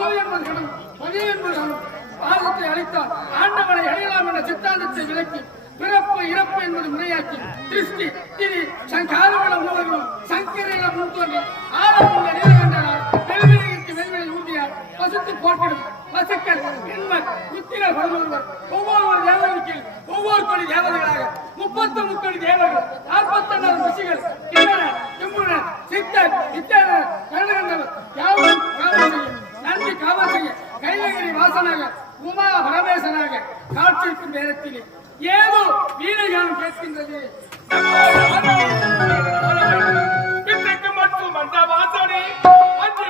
பசவு என்பது கணம், பதிவு என்பது கணம். பாதத்தை அளித்தால் ஆண்டவனை அடையலாம் என்ற சித்தாந்தத்தை விலக்கி பிறப்பு இறப்பு என்பது முறையாக்கி திருஷ்டி திரி காலவள மூலங்களும் சங்கரையில முன்தோன்றி ஆழமுள்ள நிலை கண்டனார் வெல்வினைக்கு வெல்வினை ஊட்டியார் பசுத்து போட்டிடும் பசுக்கள் எண்மர் புத்திரர் பதினொருவர் ஒவ்வொரு தேவனுக்கு ஒவ்வொரு கோடி தேவதைகளாக 33 கோடி தேவர்கள் 46 ரிஷிகள் கிண்ணனர் கிம்புனர் சித்தர் வித்தனர் கருணகண்டவர் யாவரும் காவல் செய்யும் நன்றி காவல் செய்ய கைலகிரி வாசனாக உமா பரமேசனாக காட்சிக்கும் நேரத்திலே ஏதோ வீரகானம் கேட்கின்றது. மட்டும் அந்த வாசனை அந்த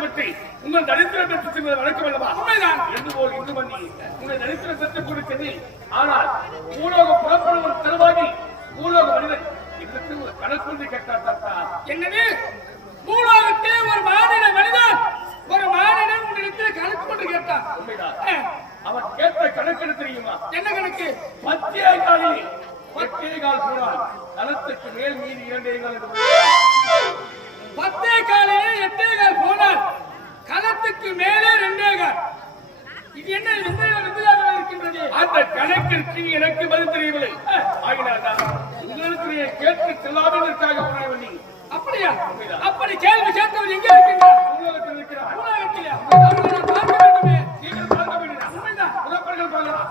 பிறப்படி உங்கள் தரித்திர பெற்று வழக்கம் அல்லவா? என்று போல் இந்து மன்னி உங்கள் தரித்திர பெற்று கூட சென்னை. ஆனால் பூலோக புறப்படுவன் தருவாகி பூலோக மனிதன் இதற்கு ஒரு கணக்கு கேட்டார். தாத்தா என்னது? பூலோகத்தே ஒரு மாநில மனிதன் உன்னிடத்தில் கணக்கு கொண்டு கேட்டான். உண்மைதான். அவன் கேட்ட கணக்கு என்ன தெரியுமா? என்ன கணக்கு? 10 காலில் 8 கால் போனால் தளத்துக்கு மேல் மீதி 2 கால். 10 காலிலே 8 கால் போனால் களத்துக்கு மேலே 2 கால். இது என்ன வித்தியாசமாக இருக்கின்றது? அந்த கணக்கிற்கு எனக்கு பதில் தெரியவில்லை. ஆகினால்தான் உங்களுக்கு கேட்டு செல்லாததற்காக உணவு பண்ணி. அப்படியா? அப்படி கேள்வி கேட்டவர் எங்கே இருக்கின்றார்? உலகத்தில் இருக்கிறார். உலகத்திலே அவர்களை பார்க்க வேண்டுமே. நீங்கள் பார்க்க வேண்டும். உண்மைதான். புறப்பர்கள் பார்க்கலாம்.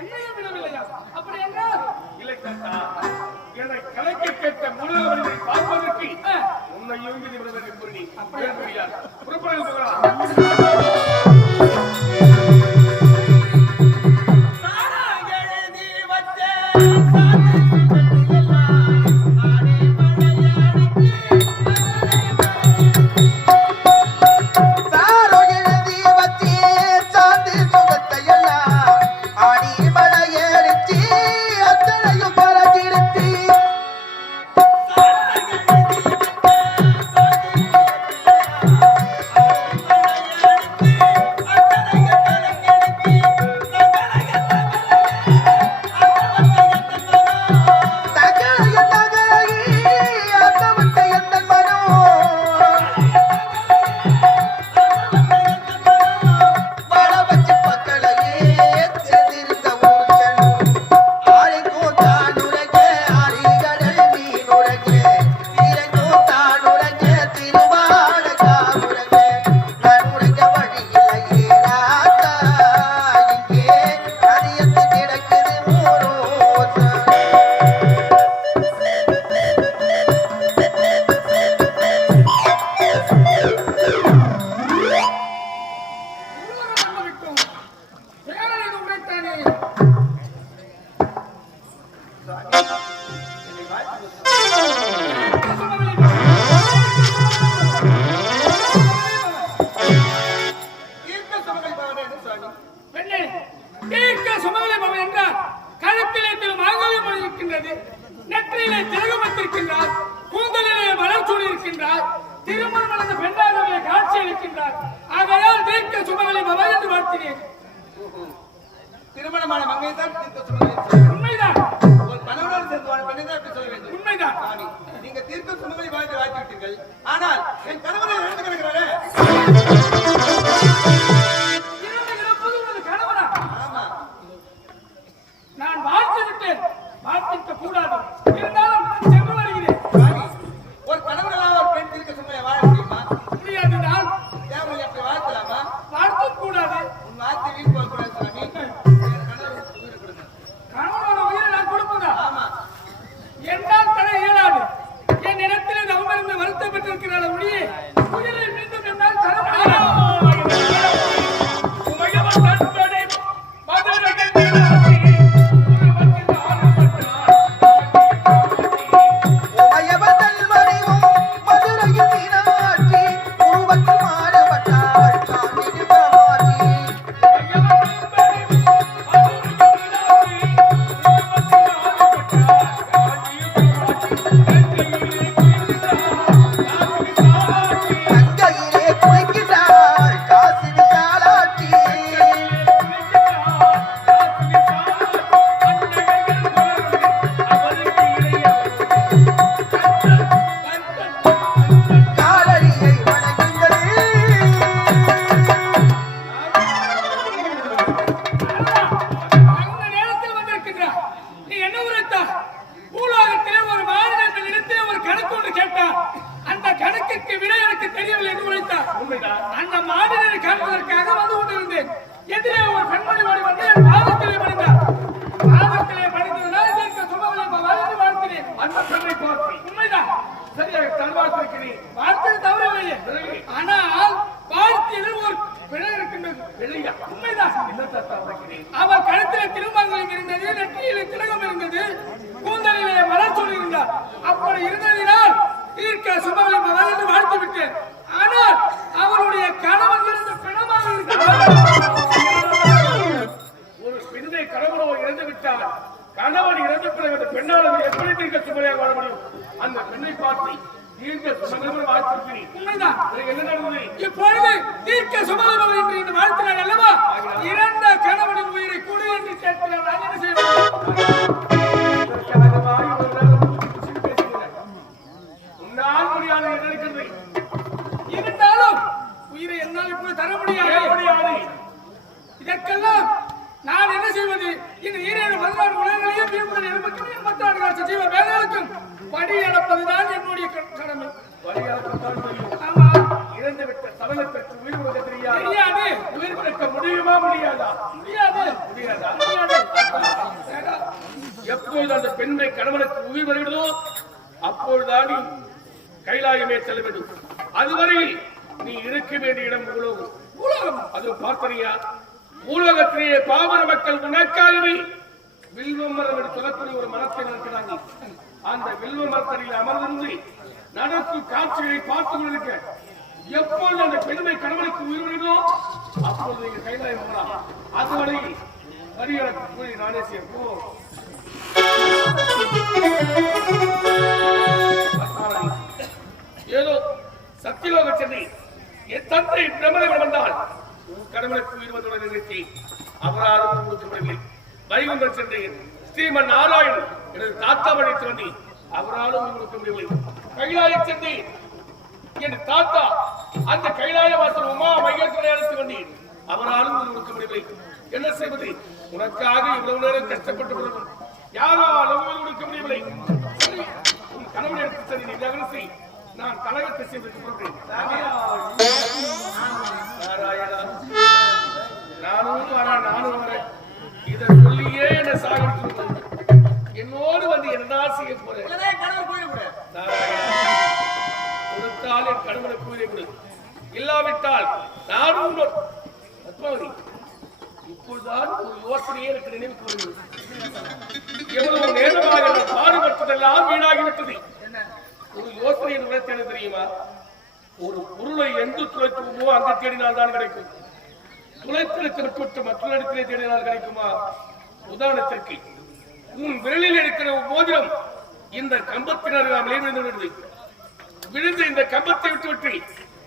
என்னையும் விடவில்லையா? அப்படி என்றால் இல்லை தாத்தா, என்னை கணக்கு கேட்ட முழுவதை பார்ப்பதற்கு உன்னை யோகிதை விடுவதற்கு புரிதி. அப்படியே முடியாது. புறப்பர்கள் பார்க்கலாம். திருமணமான மங்கை தான் தீர்க்க சுமங்கலி. உண்மைதான், ஒரு கணவனோடு சேர்ந்து வாழும் பெண்ணை தான் இப்படி சொல்ல வேண்டும். உண்மைதான். சாமி, நீங்க தீர்க்க சுமங்கலி வாழ்த்து விட்டீர்கள். ஆனால் என் கணவனை இழந்து கிடக்கிறாரே. இறந்து கிடப்பது உனது கணவனா? ஆமா, நான் வாழ்த்து விட்டேன், வாழ்த்திருக்க கூடாது. இருந்தாலும் நான் சென்று வருகிறேன். சாமி, ஒரு கணவனால ஒரு பெண் தீர்க்க சுமங்கலியை வாழ முடியுமா? முடியாதுதான், தேவனை அப்படி வாழ்த்தலாமா? வாழ்த்த கூடாது. உன் வார்த்தை வீண் போகக்கூடாது சாமி. என் கணவனுக்கு உயிரை கொடுங்க. கணவனோட உயிரை நான் கொடுப்பதா? ஆமா, என்னால் தர இயலாது. என் இடத்திலே நவமருந்து வருத்தப்பட்டிருக்கிறாள் ஒழிய உயிரை மீண்டும் என்னால் தர முடியாது. உமையவதன் வடிவம் மதுரையில் மீனாட்சி உருவத்து மாறப்பட்டாள் காமினி காமாட்சி. கங்கையிலே குளிக்கிறாள் காசி விசாலாட்சி. காலடியை வணங்குங்கள். அந்த நேரத்தில் வந்திருக்கின்றார். நீ என்ன உரைத்தார்? பூலோகத்திலே ஒரு மாநிலத்தின் இடத்திலே ஒரு கணக்கு ஒன்று கேட்டார். அந்த கணக்குக்கு விட எனக்கு தெரியவில்லை என்று உரைத்தார். அந்த மாநிலத்தை காண்பதற்காக வந்து கொண்டிருந்தேன். எதிரே ஒரு பெண்மணி ஓடி வந்து என் பாதத்திலே பணிந்தார். பாதத்திலே பணிந்ததனால் இதற்கு சுமவலை வாழ்த்து வாழ்த்தினேன். அந்த பெண்ணை பார்த்து உண்மைதான், சரியாக தன்வார்த்திருக்கிறேன். வாழ்த்தது தவறவில்லை. ஆனால் வாழ்த்தியதில் ஒரு பிழை இருக்கின்றது. வெளியா உண்மைதான். என்ன தாத்தா உரைக்கிறேன்? அவர் கழுத்திலே திருமங்கலம் இருந்தது, நெற்றியிலே திலகம் இருந்தது, கூந்தலிலே மலர் சொல்லி இருந்தார். அப்படி இருந்ததினால் தீர்க்க சுமவலை என்று வாழ்த்து விட்டேன். ஆனால் அவருடைய கணவன் இருந்த பிணமாக இருக்கிறார். ஒரு பெண்ணை கணவனோ இறந்து விட்டால் கணவன் இறந்த பிறகு அந்த பெண்ணாளர் எப்படி தீர்க்க சுமங்கலியாக வாழ முடியும்? அந்த பெண்ணை பார்த்து தீர்க்க சுமங்கலியாக வாழ்த்திருக்கிறேன். உண்மைதான். என்ன நடந்தது? இப்பொழுது தீர்க்க சுமவலை என்று வாழ்த்தினார் அல்லவா? இறந்த கணவனின் உயிரை கொடு என்று கேட்கிறார். நான் என்ன செய்வது? உன்னால் முடியாது என்று இருக்கிறது. இருந்தாலும் உயிரை என்னால் இப்போது தர முடியாது. முடியாது. இதற்கெல்லாம் நான் என்ன செய்வது? இந்த ஈரேழு 14 உலகங்களையும் வீழ்முதல் எலும்புக்கும் 86 லட்சம் ஜீவ வேலைகளுக்கும் படி அளப்பதுதான் என்னுடைய கடமை. வழியாகத்தான் தெரியும். ஆமா, இறந்து விட்ட சமயத்திற்கு உயிர் கொடுக்க தெரியாது. தெரியாது. உயிர் கொடுக்க முடியுமா முடியாதா? முடியாது. முடியாதா? முடியாது. எப்பொழுது அந்த பெண்ணை கணவனுக்கு உயிர் வருகிறதோ அப்பொழுதுதான் நீ கைலாயமே செல்ல வேண்டும். அதுவரையில் நீ இருக்க வேண்டிய இடம் பூலோகம். உலகம் அது பார்த்தறியா? பூலோகத்திலேயே பாமர மக்கள் உனக்காகவே வில்வ மரம் என்று சொல்லக்கூடிய ஒரு மரத்தை நடக்கிறாங்க. அந்த வில்வ மரத்தடியில் அமர்ந்திருந்து நடக்கும் காட்சிகளை பார்த்து கொண்டிருக்க எப்பொழுது அந்த பெண்மை கணவனுக்கு உயிர் வருகிறதோ அப்பொழுது நீங்க கைலாயம் போகலாம். அதுவரை பரிகாரத்தை கூறி நானே சேர்ப்போம். ஏதோ சத்தியலோக சென்னை என் தந்தை பிரம்மதேவன் வந்தால் உன் கணவனுக்கு உயிர் வந்துள்ள நினைத்தி அவராலும் கொடுக்கப்படவில்லை. வைகுந்தர் சென்னை ஸ்ரீமன் நாராயணன் எனது தாத்தா வழித்து வந்தேன், அவராலும் உயிர் கொடுக்க முடியவில்லை. கைலாய சென்னை என் தாத்தா அந்த கைலாய வாசல் உமா மகேஸ்வரை அழைத்து வந்தேன், அவராலும் உயிர் கொடுக்க முடியவில்லை. என்ன செய்வது? உனக்காக இவ்வளவு நேரம் கஷ்டப்பட்டு விடுவோம், யாராலும் உயிர் கொடுக்க முடியவில்லை. சரி, உன் கணவன் எடுத்து சரி நீ நகரம் செய், நான் கழகத்தை செய்வதற்கு போகிறேன். நானும் வரேன், நானும் வரேன். இதை சொல்லியே என்ன சாகடிச்சு என்னோடு வந்து என்ன செய்ய போறேன்? கணவர் போயிட கொடுத்தால் என் கணவனை கூறி கொடு, இல்லாவிட்டால் நானும் பத்மாவதி இப்பொழுதுதான் ஒரு யோசனையே எனக்கு நினைவுக்கு வருகிறது. எவ்வளவு நேரமாக நான் பாடுபட்டதெல்லாம் வீணாகிவிட்டது. ஒரு யோசனை என்று தெரியுமா? ஒரு பொருளை எங்கு துளைத்துவோ அங்கு தேடினால் தான் கிடைக்கும். துளைத்திற்கு விட்டு மற்றொரு இடத்திலே தேடினால் கிடைக்குமா? உதாரணத்திற்கு உன் விரலில் இருக்கிற மோதிரம் இந்த கம்பத்தின் அருகாமலே விழுந்து விழுந்து இந்த கம்பத்தை விட்டு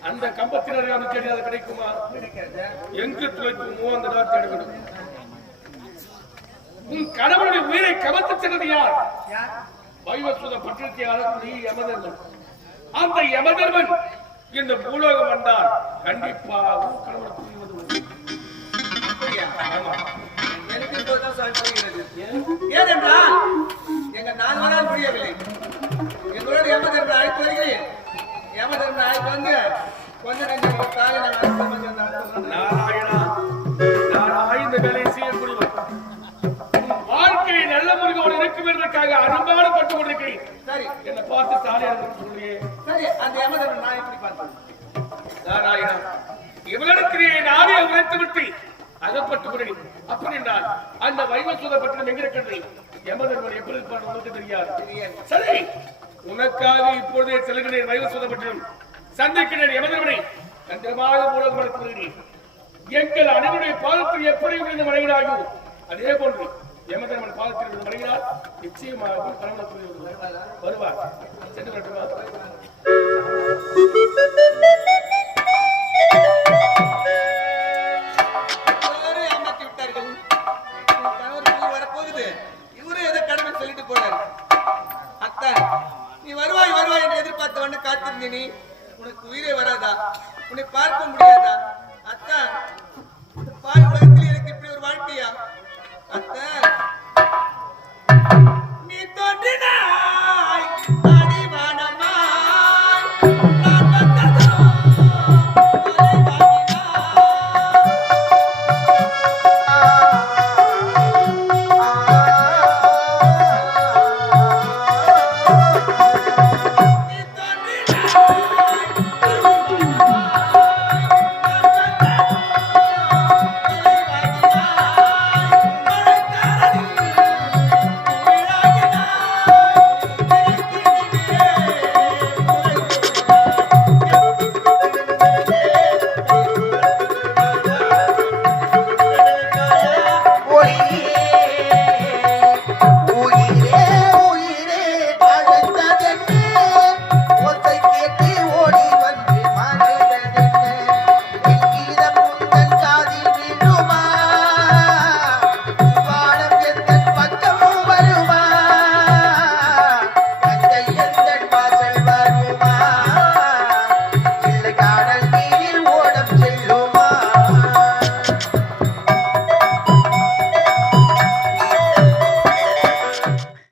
அந்த கம்பத்தின் அருகாமல் தேடினால் கிடைக்குமா? எங்கு துளைத்துவோ அந்த தேட வேண்டும். கணவனுடைய உயிரை கவர்த்து சென்றது யார்? யார்? வைவசுத பட்டணத்தை ஆளக்கூடிய யமதர்மன். அந்த யமதர்மன் இந்த பூலோகம் வந்தால் கண்டிப்பாக கணவனுக்கு புரிவது உண்டு. அப்படியா? எனக்கு இப்போதான் சார் புரிகிறது. ஏனென்றால் எங்க 4 நாள் புரியவில்லை. எங்களோட யமதர்மன் அழைத்து வருகிறேன். யமதர்மன் அழைத்து வந்து கொஞ்ச நேரம் தாய் நாராயணா, நாராயண இந்த வேலையை செய்யக்கூடியவர். வாழ்க்கையை நல்ல முருகோடு இருக்கும் என்பதற்காக அரும்பாடு பட்டுக் கொண்டிருக்கிறேன். சரி என்னை பார்த்து தாலியாக சொல்றேன். சரி, அந்த யமதர்மன் நான் எப்படி பார்ப்பேன்? நாராயணா, இவர்களுக்கு நானே உரைத்து விட்டு அகப்பட்டுக் கொண்டேன். அப்படி என்றால் அந்த வைவசுத பட்டணம் எங்க இருக்கிறது? யமதர்மன் எப்படி இருப்பான் உனக்கு தெரியாது. சரி, உனக்காக இப்பொழுதே செல்கிறேன். வைவசுத பட்டணம் சந்திக்கிறேன். யமதர்மனை கண்டிப்பாக மூலம் நடத்துகிறேன். எங்கள் அனைவருடைய பாதத்தில் எப்படி விழுந்து மறைகிறாயோ அதே போன்று யமதர்மன் பாதத்தில் விழுந்து மறைகிறார். நிச்சயமாக கணவனுக்கு வருவார். சென்று வரட்டுமா? எல்லாரும் ஏமாத்தி விட்டார்கள். என் கணவர் புள்ளி வரப்போகுது. இவரும் ஏதோ கடமை சொல்லிட்டு போனாரு. அத்தான், நீ வருவாய் வருவாய் என்று எதிர்பார்த்த வந்து காத்திருந்தேனே, உனக்கு உயிரே வராதா? உன்னை பார்க்க முடியாதா? அத்தான், இந்த பால் உலகத்தில் எனக்கு இப்படி ஒரு வாழ்க்கையா? அத்தான்